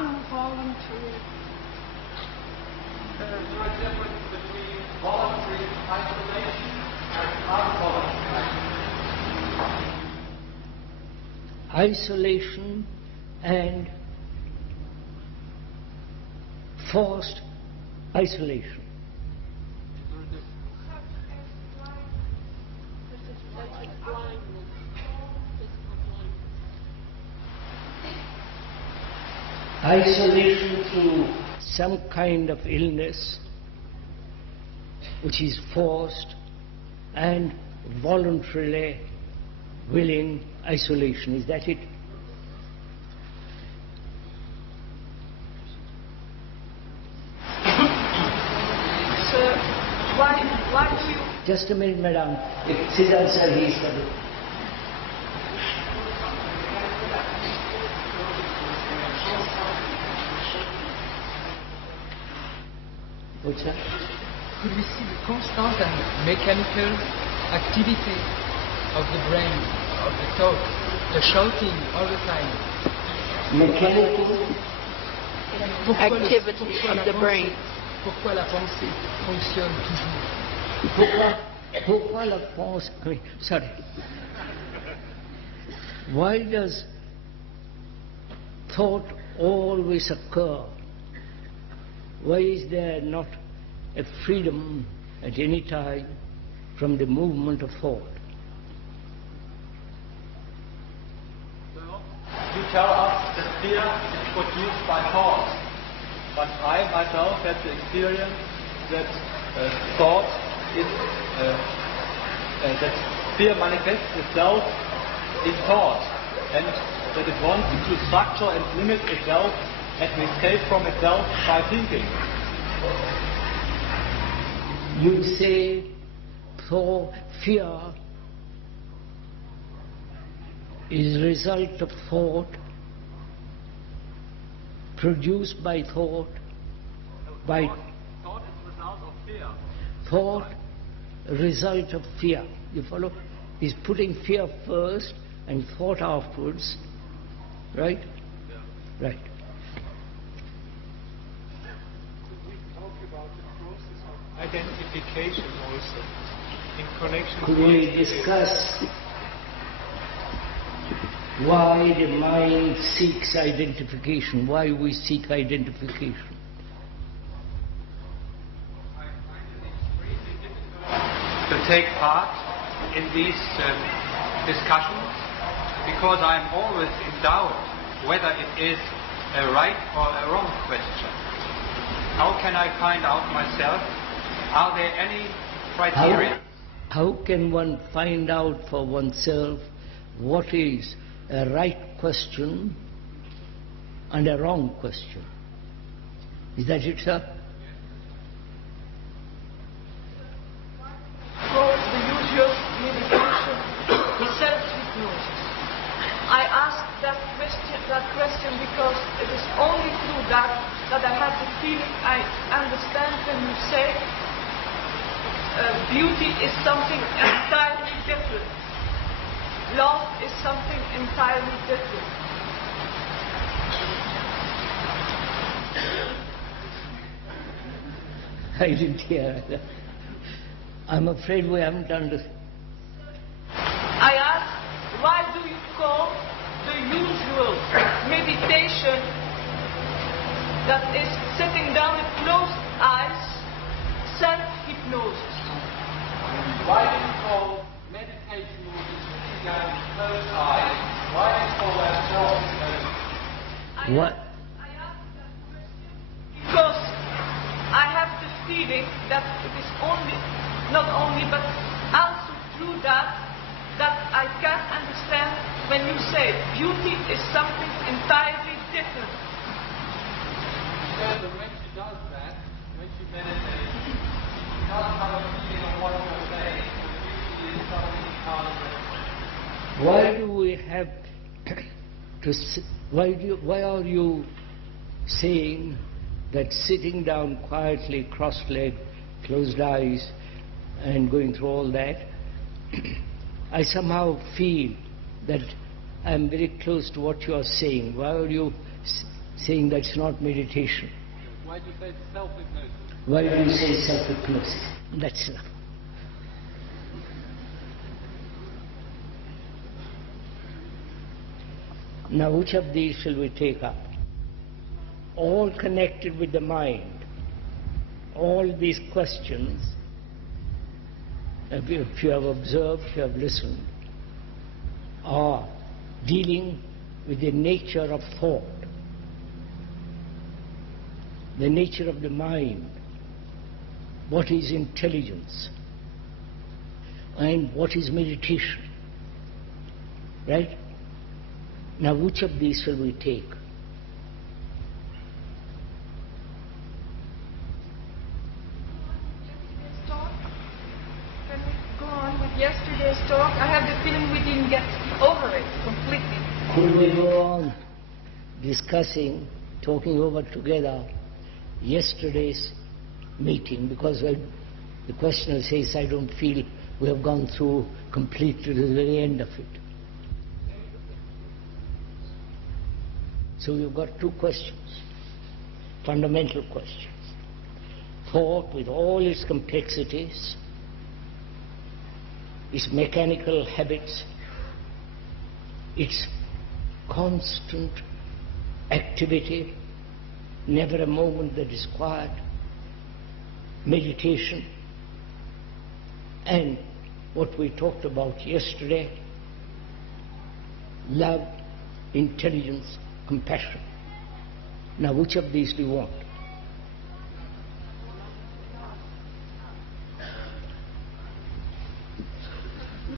involuntary. There is no difference between voluntary isolation and involuntary isolation. Isolation and forced isolation. Isolation through some kind of illness which is forced, and voluntarily willing isolation. Is that it? Sir, why do you... Just a minute, madam. Sit down, sir. He is coming. What's that? Could we see the constant and mechanical activity of the brain, of the thought, the shouting all the time? Mechanical activity of the brain. Pourquoi la pensée fonctionne toujours? Pourquoi la pensée... Sorry. Why does thought always occur? Why is there not a freedom at any time from the movement of thought? Well, you tell us that fear is produced by thought, but I myself had the experience that thought is that fear manifests itself in thought, and that it wants to structure and limit itself and to escape from itself by thinking. You say fear is a result of thought, produced by thought, by Thought is the result of fear. thought, a result of fear. You follow? He's putting fear first and thought afterwards. Right? Yeah. Right. Identification also in connection Could with we discuss why the mind seeks identification, why we seek identification? I find it extremely difficult to take part in these discussions because I'm always in doubt whether it is a right or a wrong question. How can I find out myself? Are there any criteria? How can one find out for oneself what is a right question and a wrong question? Is that it, sir? Called the usual meditation self-hypnosis. I asked that question because it is only through that I have the feeling I understand when you say beauty is something entirely different. Love is something entirely different. I didn't hear that. I'm afraid we haven't understood. I asked, why do you call the usual meditation that is sitting down with closed eyes self-hypnosis? Why do you call meditation or sitting down with closed eyes? Why do you call that self-hypnosis? What? I asked that question because I have the feeling that it is not only, but also through that I can understand when you say beauty is something entirely different. Because when she does that, when she meditates, she doesn't have a feeling of what you're saying. Beauty is something entirely different. Why do we have to? Why are you saying that sitting down quietly, cross-legged, closed eyes, and going through all that, I somehow feel that I'm very close to what you are saying. Why are you saying that's not meditation. Why do you say self-hypnosis? Why do you say self-hypnosis? That's enough. Now, which of these shall we take up? All connected with the mind. All these questions, if you have observed, if you have listened, are dealing with the nature of thought, the nature of the mind, what is intelligence, and what is meditation. Right? Now, which of these shall we take? Can we go on with yesterday's talk? I have the feeling we didn't get over it completely. Could we go on discussing, talking over together yesterday's meeting? Because the questioner says, I don't feel we have gone through completely to the very end of it. So we've got two questions, fundamental questions. Thought, with all its complexities, its mechanical habits, its constant activity, never a moment that is quiet, meditation, and what we talked about yesterday, love, intelligence, compassion. Now, which of these do you want?